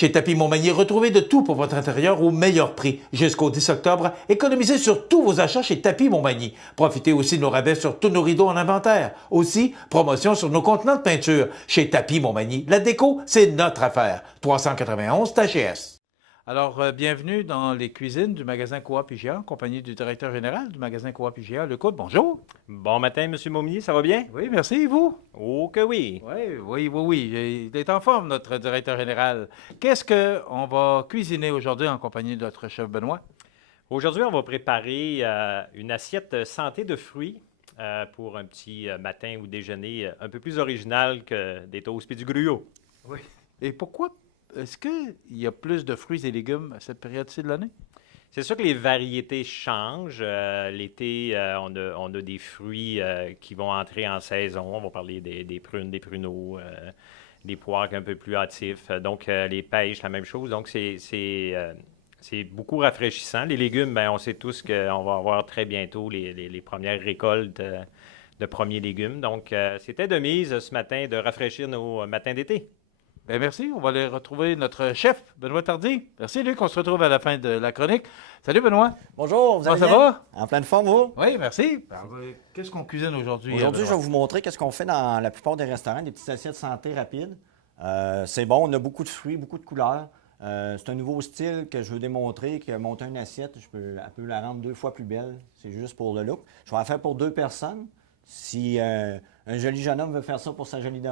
Chez Tapis Montmagny, retrouvez de tout pour votre intérieur au meilleur prix. Jusqu'au 10 octobre, économisez sur tous vos achats chez Tapis Montmagny. Profitez aussi de nos rabais sur tous nos rideaux en inventaire. Aussi, promotion sur nos contenants de peinture. Chez Tapis Montmagny, la déco, c'est notre affaire. 391 THS. Alors, bienvenue dans les cuisines du magasin Coop IGA, en compagnie du directeur général du magasin Coop IGA, Lecoudre. Bonjour. Bon matin, M. Mounier, ça va bien? Oui, merci. Et vous? Oh que oui! Oui. Il est en forme, notre directeur général. Qu'est-ce qu'on va cuisiner aujourd'hui en compagnie de notre chef Benoît? Aujourd'hui, on va préparer une assiette santé de fruits pour un petit matin ou déjeuner un peu plus original que des toasts et du gruau. Oui. Et pourquoi est-ce qu'il y a plus de fruits et légumes à cette période-ci de l'année? C'est sûr que les variétés changent. L'été, on a des fruits qui vont entrer en saison. On va parler des prunes, des pruneaux, des poires un peu plus hâtifs. Donc, les pêches, la même chose. Donc, c'est beaucoup rafraîchissant. Les légumes, ben, on sait tous qu'on va avoir très bientôt les premières récoltes de premiers légumes. Donc, c'était de mise ce matin de rafraîchir nos matins d'été. Bien, merci. On va aller retrouver notre chef, Benoît Tardy. Merci, Luc. On se retrouve à la fin de la chronique. Salut, Benoît. Bonjour, vous allez Comment ça bien? va? En pleine forme, vous? Oui, merci. Qu'est-ce qu'on cuisine aujourd'hui? Aujourd'hui, je vais Benoît? vous montrer qu'est-ce qu'on fait dans la plupart des restaurants, des petites assiettes santé rapides. C'est bon, on a beaucoup de fruits, beaucoup de couleurs. C'est un nouveau style que je veux démontrer, que monter une assiette, elle peut la rendre 2 fois plus belle. C'est juste pour le look. Je vais en faire pour 2 personnes. Si un joli jeune homme veut faire ça pour sa jolie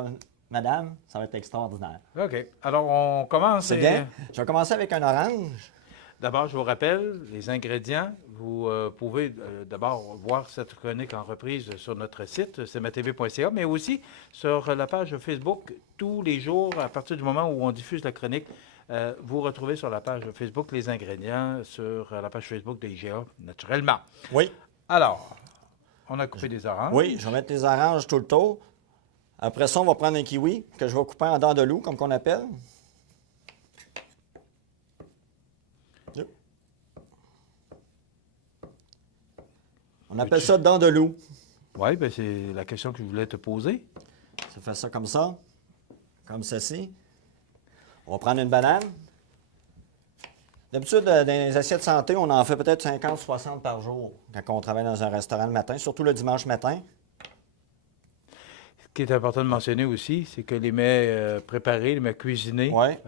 madame, ça va être extraordinaire. OK. Alors, on commence. C'est bien. Je vais commencer avec un orange. D'abord, je vous rappelle les ingrédients. Vous pouvez d'abord voir cette chronique en reprise sur notre site, cmatv.ca, mais aussi sur la page Facebook tous les jours, à partir du moment où on diffuse la chronique. Vous retrouvez sur la page Facebook les ingrédients sur la page Facebook de IGA, naturellement. Oui. Alors, on a coupé des oranges. Oui, je vais mettre les oranges tout le tour. Après ça, on va prendre un kiwi que je vais couper en dents de loup, comme qu'on appelle. On appelle ça dents de loup. Oui, bien, c'est la question que je voulais te poser. Ça fait ça, comme ceci. On va prendre une banane. D'habitude, dans les assiettes santé, on en fait peut-être 50-60 par jour quand on travaille dans un restaurant le matin, surtout le dimanche matin. Ce qui est important de mentionner aussi, c'est que les mets préparés, les mets cuisinés, Ouais.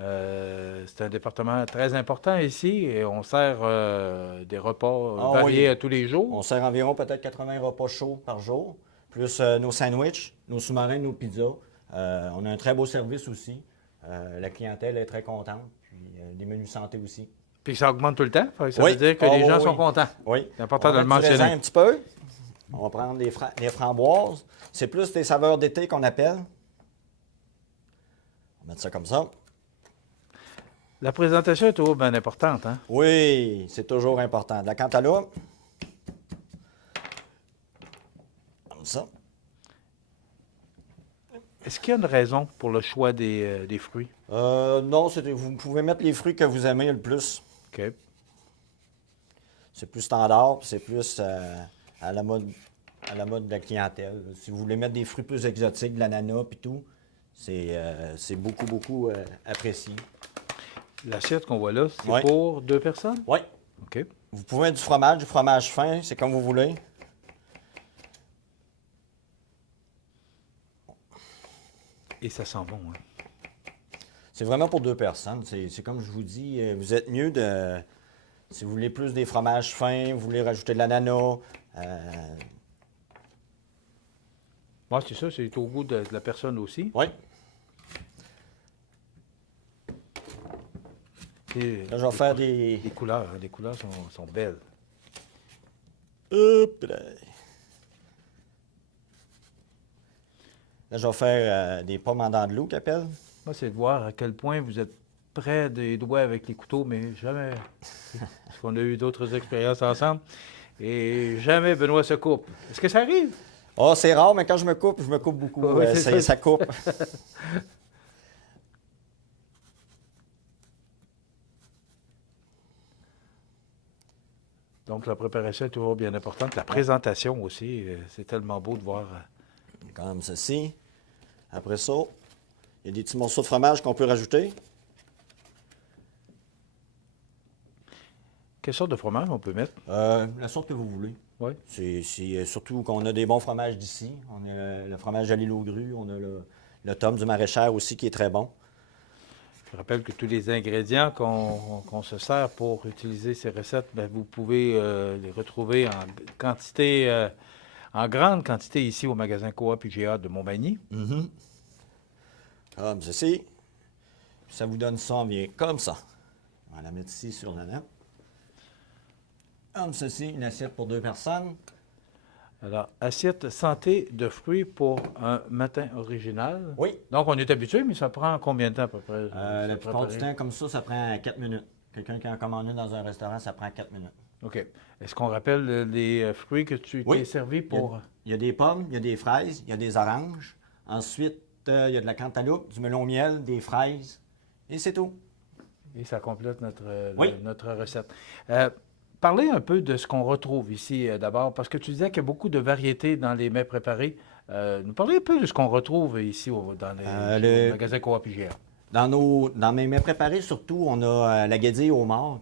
c'est un département très important ici et on sert des repas Ah variés oui. à tous les jours. On sert environ peut-être 80 repas chauds par jour, plus nos sandwichs, nos sous-marins, nos pizzas. On a un très beau service aussi. La clientèle est très contente, puis des menus santé aussi. Puis ça augmente tout le temps. Ça Oui. veut dire que Ah les gens oui, sont oui. contents. Oui. C'est important On de va le mettre du raisin mentionner. un petit peu. On va prendre des framboises. C'est plus des saveurs d'été qu'on appelle. On va mettre ça comme ça. La présentation est toujours bien importante. Hein? Oui, c'est toujours important. De la cantaloupe. Comme ça. Est-ce qu'il y a une raison pour le choix des fruits? Non, vous pouvez mettre les fruits que vous aimez le plus. OK. C'est plus standard, puis c'est plus à la mode de la clientèle. Si vous voulez mettre des fruits plus exotiques, de l'ananas et tout, c'est beaucoup apprécié. L'assiette qu'on voit là, c'est Ouais. pour 2 personnes? Oui. OK. Vous pouvez mettre du fromage fin, c'est comme vous voulez. Et ça sent bon. Hein? C'est vraiment pour 2 personnes. C'est comme je vous dis, vous êtes mieux de... Si vous voulez plus des fromages fins, vous voulez rajouter de l'ananas. Moi, c'est ça, c'est au goût de la personne aussi. Oui. Et Là, je vais faire des... les couleurs sont belles. Hop là. Là, je vais faire des pommes en dents de loup, qu'appelle. Moi, c'est de voir à quel point vous êtes près des doigts avec les couteaux, mais jamais. Parce qu'on a eu d'autres expériences ensemble. Et jamais Benoît se coupe. Est-ce que ça arrive? Ah, c'est rare, mais quand je me coupe beaucoup. Oui, c'est Ça coupe. Donc, la préparation est toujours bien importante. La présentation aussi, c'est tellement beau de voir. Comme ceci. Après ça, il y a des petits morceaux de fromage qu'on peut rajouter. Quelle sorte de fromage on peut mettre? La sorte que vous voulez. Oui. C'est surtout qu'on a des bons fromages d'ici. On a le fromage à l'île aux grues, on a le tome du maraîchère aussi qui est très bon. Je rappelle que tous les ingrédients qu'on se sert pour utiliser ces recettes, bien, vous pouvez les retrouver en quantité, en grande quantité ici au magasin Coop IGA de Montmagny. Comme ceci. Ça vous donne ça bien comme ça. On va la mettre ici sur la nappe. Comme ceci, une assiette pour 2 personnes. Alors, assiette santé de fruits pour un matin original. Oui. Donc, on est habitué, mais ça prend combien de temps à peu près? La plupart du temps, comme ça prend 4 minutes. Quelqu'un qui en commande une dans un restaurant, ça prend 4 minutes. OK. Est-ce qu'on rappelle les fruits que tu t'es servi pour... Il y a des pommes, il y a des fraises, il y a des oranges. Ensuite, il y a de la cantaloupe, du melon miel, des fraises. Et c'est tout. Et ça complète notre recette. Parlez un peu de ce qu'on retrouve ici d'abord, parce que tu disais qu'il y a beaucoup de variétés dans les mets préparés. Nous parlez un peu de ce qu'on retrouve ici dans les magasins Coop IGA. Dans mes mets préparés, surtout, on a la guédille au homard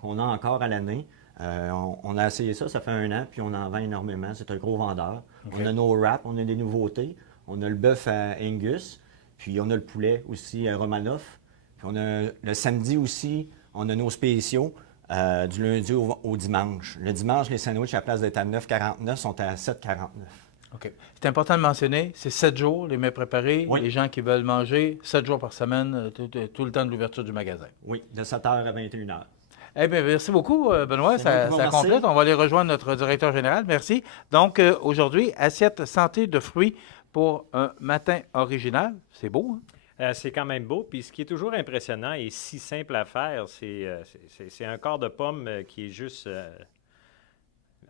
qu'on a encore à l'année. On a essayé ça fait 1 an, puis on en vend énormément. C'est un gros vendeur. Okay. On a nos wraps, on a des nouveautés. On a le bœuf à Angus, puis on a le poulet aussi à Romanoff. Puis on a le samedi aussi, on a nos spéciaux. Du lundi au dimanche. Le dimanche, les sandwichs, à la place d'être à 9,49, sont à 7,49. OK. C'est important de mentionner, c'est 7 jours, les mets préparés. Oui. Les gens qui veulent manger, 7 jours par semaine, tout le temps de l'ouverture du magasin. Oui, de 7h à 21h. Eh bien, merci beaucoup, Benoît. Ça complète. On va aller rejoindre notre directeur général. Merci. Donc, aujourd'hui, assiette santé de fruits pour un matin original. C'est beau, hein? C'est quand même beau. Puis ce qui est toujours impressionnant et si simple à faire, c'est un quart de pomme qui est juste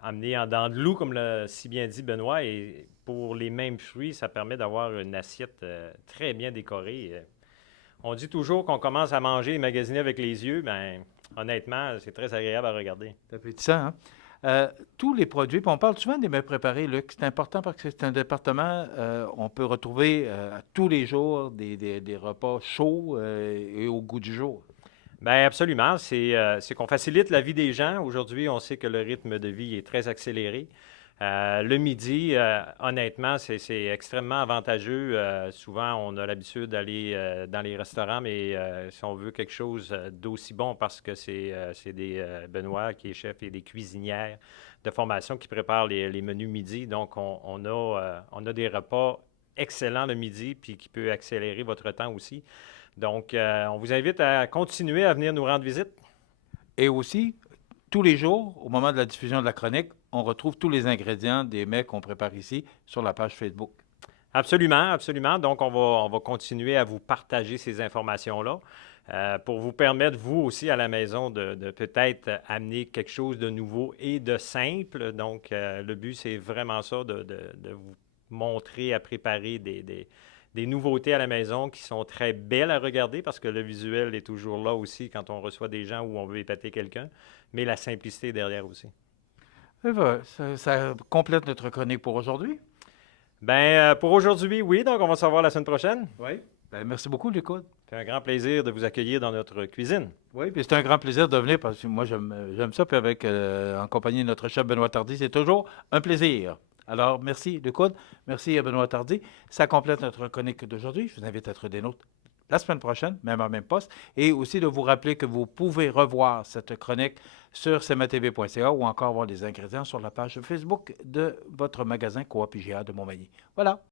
amené en dents de loup, comme l'a si bien dit Benoît. Et pour les mêmes fruits, ça permet d'avoir une assiette très bien décorée. On dit toujours qu'on commence à manger et magasiner avec les yeux. Bien, honnêtement, c'est très agréable à regarder. C'est appétissant, hein? Tous les produits, puis on parle souvent des mets préparés, Luc, c'est important parce que c'est un département, on peut retrouver tous les jours des repas chauds et au goût du jour. Bien, absolument. C'est qu'on facilite la vie des gens. Aujourd'hui, on sait que le rythme de vie est très accéléré. Le midi, honnêtement, c'est extrêmement avantageux. Souvent, on a l'habitude d'aller dans les restaurants, mais si on veut quelque chose d'aussi bon, parce que c'est des Benoît qui est chef et des cuisinières de formation qui préparent les menus midi. Donc, on a des repas excellents le midi, puis qui peut accélérer votre temps aussi. Donc, on vous invite à continuer à venir nous rendre visite. Et aussi, tous les jours, au moment de la diffusion de la chronique, on retrouve tous les ingrédients des mets qu'on prépare ici sur la page Facebook. Absolument, absolument. Donc, on va continuer à vous partager ces informations-là pour vous permettre, vous aussi, à la maison, de peut-être amener quelque chose de nouveau et de simple. Donc, le but, c'est vraiment ça, de vous montrer à préparer des nouveautés à la maison qui sont très belles à regarder parce que le visuel est toujours là aussi quand on reçoit des gens où on veut épater quelqu'un, mais la simplicité est derrière aussi. Et voilà, ça complète notre chronique pour aujourd'hui. Bien, pour aujourd'hui, oui. Donc, on va se revoir la semaine prochaine. Oui. Bien, merci beaucoup, Lucas. C'est un grand plaisir de vous accueillir dans notre cuisine. Oui, puis c'est un grand plaisir de venir parce que moi, j'aime ça. Puis en compagnie de notre chef Benoît Tardy, c'est toujours un plaisir. Alors, merci, Lucas. Merci à Benoît Tardy. Ça complète notre chronique d'aujourd'hui. Je vous invite à être des nôtres la semaine prochaine, même à même poste. Et aussi de vous rappeler que vous pouvez revoir cette chronique sur cmatv.ca ou encore voir les ingrédients sur la page Facebook de votre magasin Coop IGA de Montmagny. Voilà.